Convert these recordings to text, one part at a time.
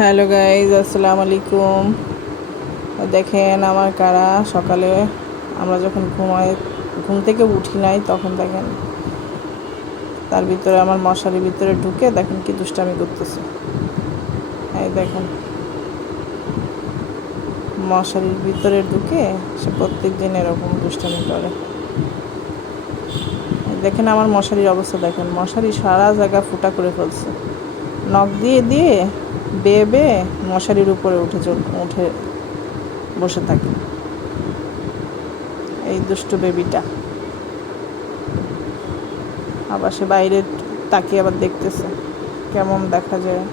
Hello guys, আসসালামু আলাইকুম। দেখেন আমার কারা সকালে আমরা যখন ঘুমাই, ঘুম থেকে উঠি নাই, তখন দেখেন তার ভিতরে আমার মশারির ভিতরে ঢুকে দেখেন কি দুষ্টামি করতেছে। এই দেখেন, মশারির ভিতরে ঢুকে সে প্রত্যেক দিন এরকম দুষ্টামি করে। দেখেন আমার মশারির অবস্থা, দেখেন মশারি সারা জায়গা ফুটা করে ফেলছে। নখ দিয়ে দিয়ে বেয়ে বেয়ে মশারির উপরে উঠে উঠে বসে থাকে। এই দুষ্টু বেবিটা। আবার সে বাইরে তাকিয়ে আবার দেখতেছে। কেমন দেখা যায়।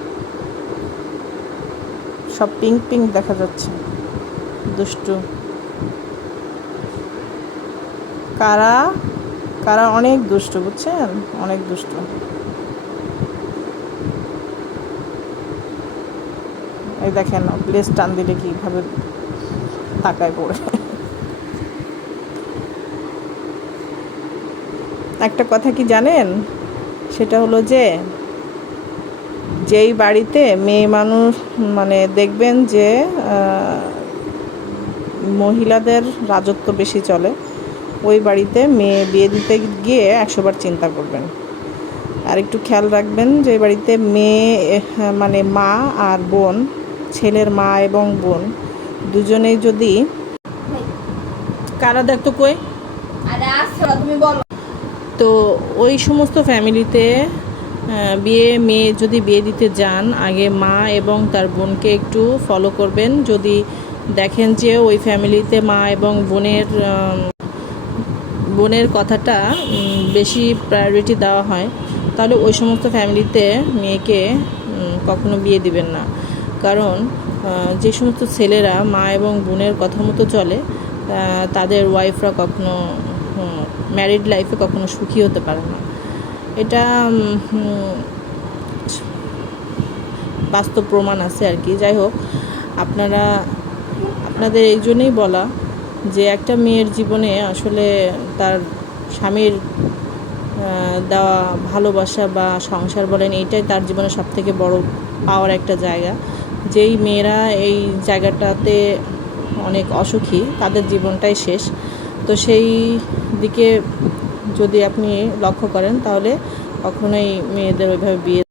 সব পিঙ্ক পিঙ্ক দেখা যাচ্ছে। দুষ্টু। কারা? কারা অনেক দুষ্টু, বুঝছেন? অনেক দুষ্টু। এই দেখেন প্লেস টান দিলে কীভাবে তাকায় পড়ে। একটা কথা কি জানেন? সেটা হলো যে, যেই বাড়িতে মেয়ে মানুষ মানে দেখবেন যে মহিলাদের রাজত্ব বেশি চলে, ওই বাড়িতে মেয়ে বিয়ে দিতে গিয়ে একশোবার চিন্তা করবেন। আর একটু খেয়াল রাখবেন যে বাড়িতে মেয়ে মানে মা আর বোন ছেলের মা এবং বোন দুজনেই যদি কারা দেখতো কই? তো ওই সমস্ত ফ্যামিলিতে বিয়ে মেয়ে যদি বিয়ে দিতে যান আগে মা এবং তার বোনকে একটু ফলো করবেন। যদি দেখেন যে ওই ফ্যামিলিতে মা এবং বোনের বোনের কথাটা বেশি প্রায়োরিটি দেওয়া হয় তাহলে ওই সমস্ত ফ্যামিলিতে মেয়েকে কখনো বিয়ে দিবেন না। কারণ যে সমস্ত ছেলেরা মা এবং বোনের কথা মতো চলে তাদের ওয়াইফরা কখনো ম্যারিড লাইফে কখনো সুখী হতে পারে না। এটা বাস্তব প্রমাণ আছে আর কি। যাই হোক, আপনারা, আপনাদের এই জন্যই বলা যে একটা মেয়ের জীবনে আসলে তার স্বামীর দেওয়া ভালোবাসা বা সংসার বলেন, এইটাই তার জীবনে সব থেকে বড় পাওয়ার একটা জায়গা। যেই মেয়েরা এই জায়গাটাতে অনেক অসুখী, তাদের জীবনটাই শেষ। তো সেই দিকে যদি আপনি লক্ষ্য করেন, তাহলে কখনোই মেয়েদের ওইভাবে বিয়ে